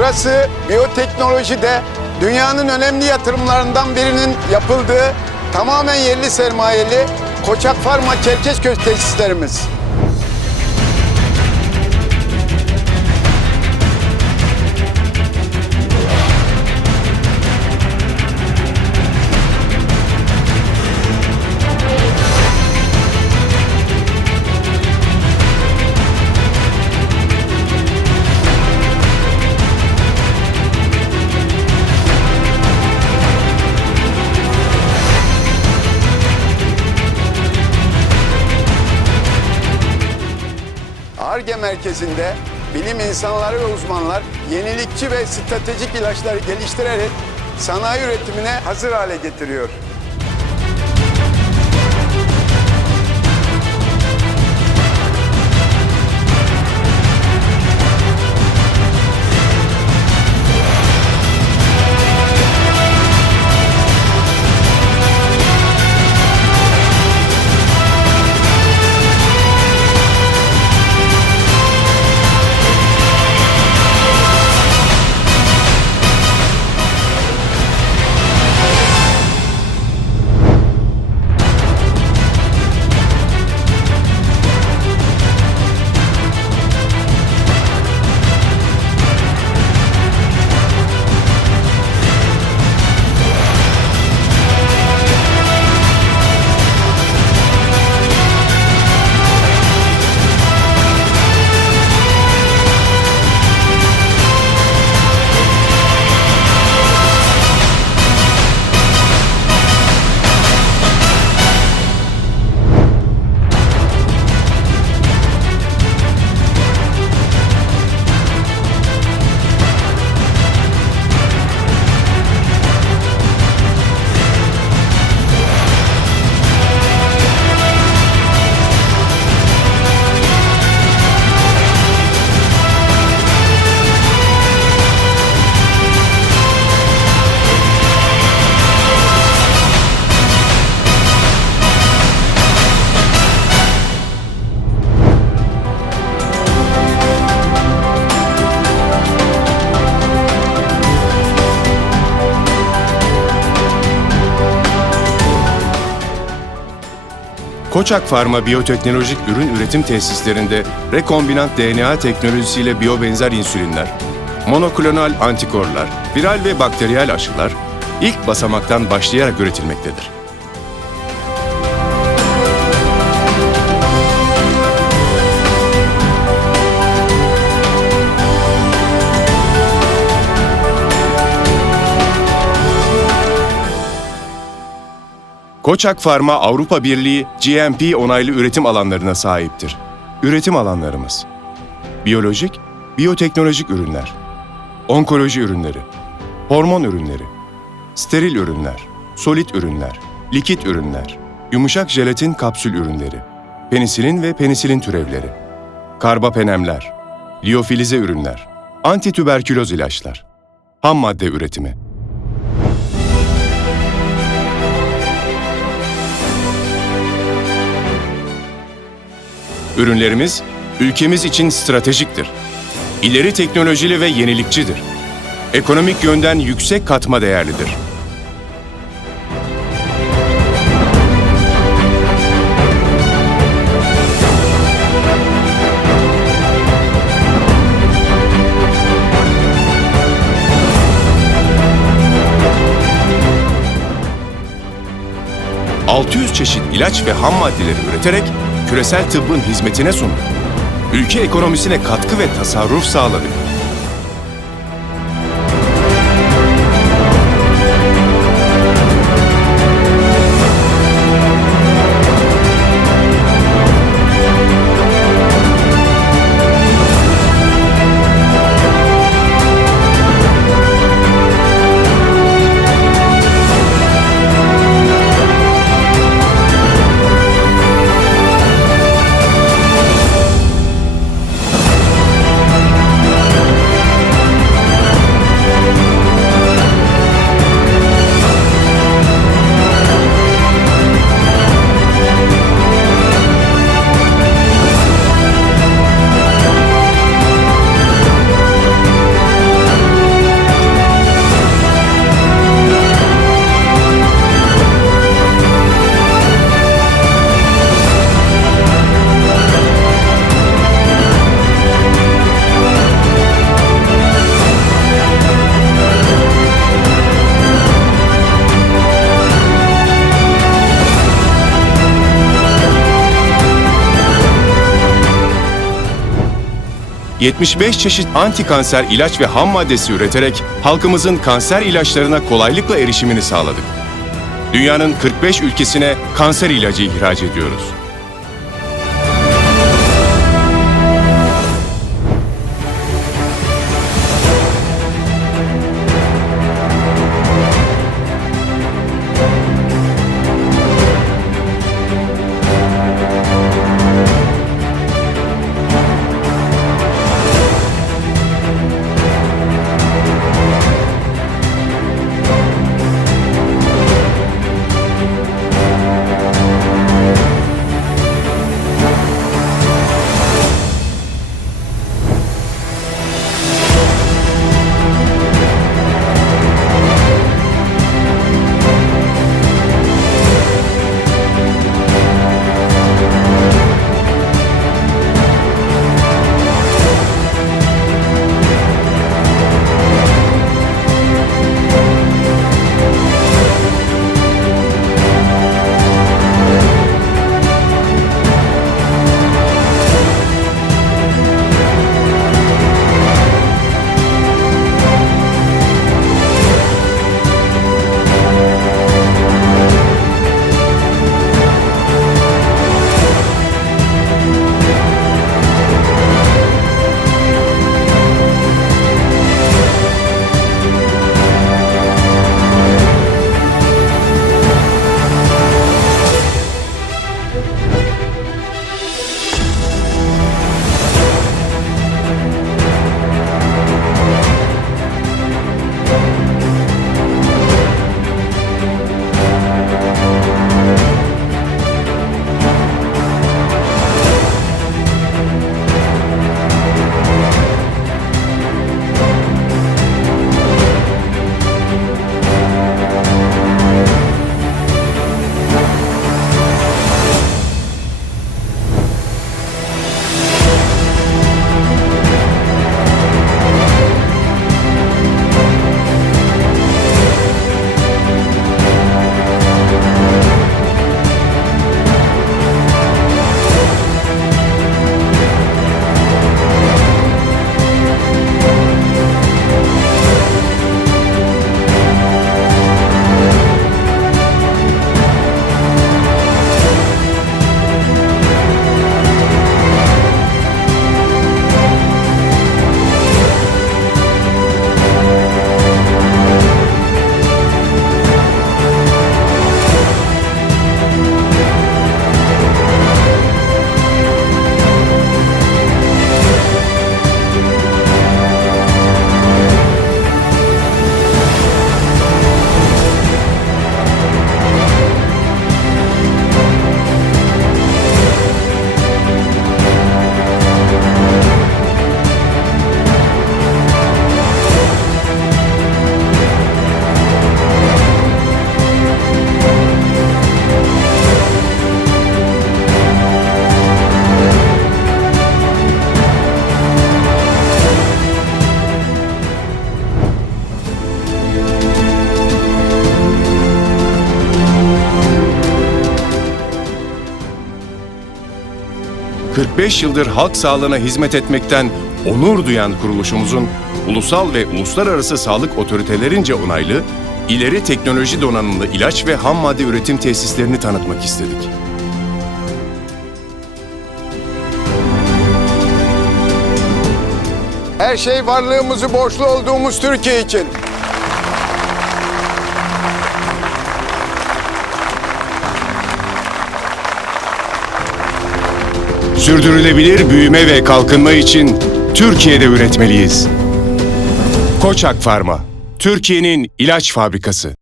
Burası biyoteknolojide dünyanın önemli yatırımlarından birinin yapıldığı tamamen yerli sermayeli Koçak Farma Çerkezköy tesislerimiz. Merkezinde bilim insanları ve uzmanlar yenilikçi ve stratejik ilaçları geliştirerek sanayi üretimine hazır hale getiriyor. Koçak Farma biyoteknolojik ürün üretim tesislerinde rekombinant DNA teknolojisiyle biyobenzer insülinler, monoklonal antikorlar, viral ve bakteriyel aşılar ilk basamaktan başlayarak üretilmektedir. Koçak Farma Avrupa Birliği GMP onaylı üretim alanlarına sahiptir. Üretim alanlarımız. Biyolojik, biyoteknolojik ürünler, onkoloji ürünleri, hormon ürünleri, steril ürünler, solit ürünler, likit ürünler, yumuşak jelatin kapsül ürünleri, penisilin ve penisilin türevleri, karbapenemler, liyofilize ürünler, antitüberküloz ilaçlar, ham madde üretimi, Ürünlerimiz ülkemiz için stratejiktir. İleri teknolojili ve yenilikçidir. Ekonomik yönden yüksek katma değerlidir. ...600 çeşit ilaç ve ham maddeleri üreterek küresel tıbbın hizmetine sunduk. Ülke ekonomisine katkı ve tasarruf sağladık. 75 çeşit anti-kanser ilaç ve ham maddesi üreterek halkımızın kanser ilaçlarına kolaylıkla erişimini sağladık. Dünyanın 45 ülkesine kanser ilacı ihraç ediyoruz. ...45 yıldır halk sağlığına hizmet etmekten onur duyan kuruluşumuzun... ...ulusal ve uluslararası sağlık otoritelerince onaylı... ...ileri teknoloji donanımlı ilaç ve ham madde üretim tesislerini tanıtmak istedik. Her şey varlığımızı borçlu olduğumuz Türkiye için. Sürdürülebilir büyüme ve kalkınma için Türkiye'de üretmeliyiz. Koçak Farma, Türkiye'nin ilaç fabrikası.